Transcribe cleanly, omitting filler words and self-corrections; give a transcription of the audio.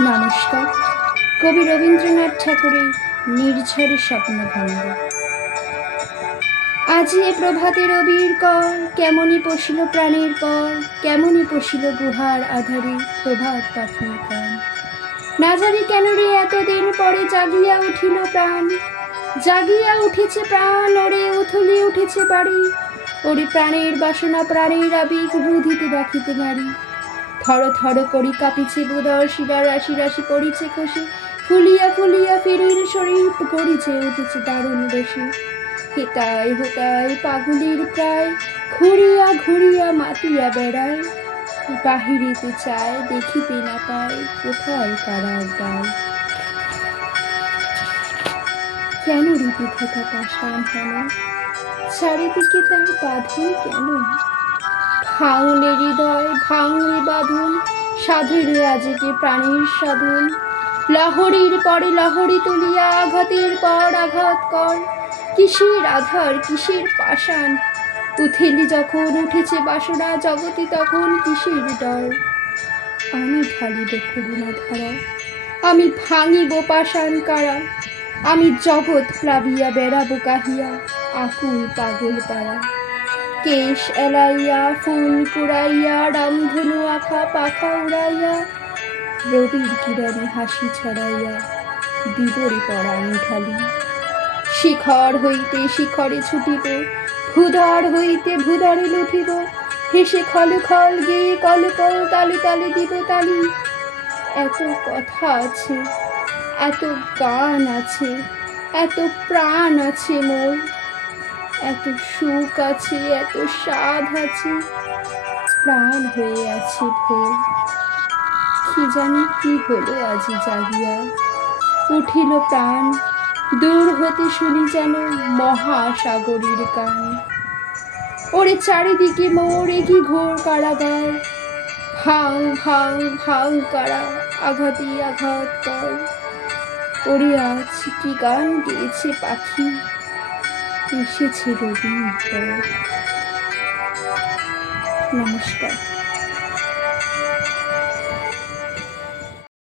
নমস্কার। কবি রবীন্দ্রনাথ ঠাকুরের নির্ঝরে স্বপ্নভঙ্গ। আজি এ প্রভাতে রবির কর, কেমনই পশিল প্রাণের পর, কেমনই পশিল গুহার আধারে প্রভাত পাখির গান। না জানি কেন রে এতদিন পরে জাগিয়া উঠিল প্রাণ, জাগিয়া উঠেছে প্রাণ, ওরে উথলি উঠেছে বাড়ি, ওরে প্রাণের বাসনা প্রাণের আবেগ রুধিতে রাখিতে নারী। থর থর করি কাঁপিছে বুদর, শিরা রাশি রাশি পড়িছে খুশি, ফুলিয়া ফুলিয়া ফিরির শরীর গড়িছে উঠেছে দারুণ বেশি। হেতায় হোতায় পাগুলির প্রায়, ঘুরিয়া ঘুরিয়া মাতিয়া বেড়ায়, বাহিরিতে চায় দেখিতে না পায় কোথায় কারার দায়। কেন রীতিধাতা পাষাণ হেন, চারিদিকে তার বাঁধন কেন? ভাঙলে হৃদয় ভাঙলে বাঁধন, সাধুরে আজকে প্রাণীর সাধন। লহরীর পরে লহরী তুলিয়া আঘাতের পর আঘাত কর, কিসের আধার কিসের পাষাণ, উথেলি যখন উঠেছে বাসনা জগতে তখন কিসের ডর। আমি ঢালিব করুণা ধারা, আমি ভাঙিব পাষাণ কারা, আমি জগৎ প্লাবিয়া বেড়াবো কাহিয়া আকুল পাগল পাড়া। কেশ এলাইয়া ফুল কুড়াইয়া রামধনু আঁখা পাখা উড়াইয়া, রবির কিরণে হাসি ছড়াইয়া দিবরে পরাণ ঢালি। শিখর হইতে শিখরে ছুটিব, ভূধর হইতে ভূধরে লুঠিব, হেসে খল খল গেয়ে কল কল তালে তালে দিব তালি। এত কথা আছে, এত গান আছে, এত প্রাণ আছে মোর, এত সুখ আছে, এত স্বাদ আছে, প্রাণ হয়ে আছে ভোর। কি জানি কি হলো আজি জাগিয়া, উঠিল প্রাণ, দূর হতে শুনি যেন মহাসাগরীর গান। ওরে চারিদিকে মোর কি ঘোর কারাগার, ভাঙ ভাঙ ভাঙ কারা, আঘাতে আঘাত কর। ওরে আজ কি গান গেয়েছে পাখি, এসেছে রবির পর। নমস্কার।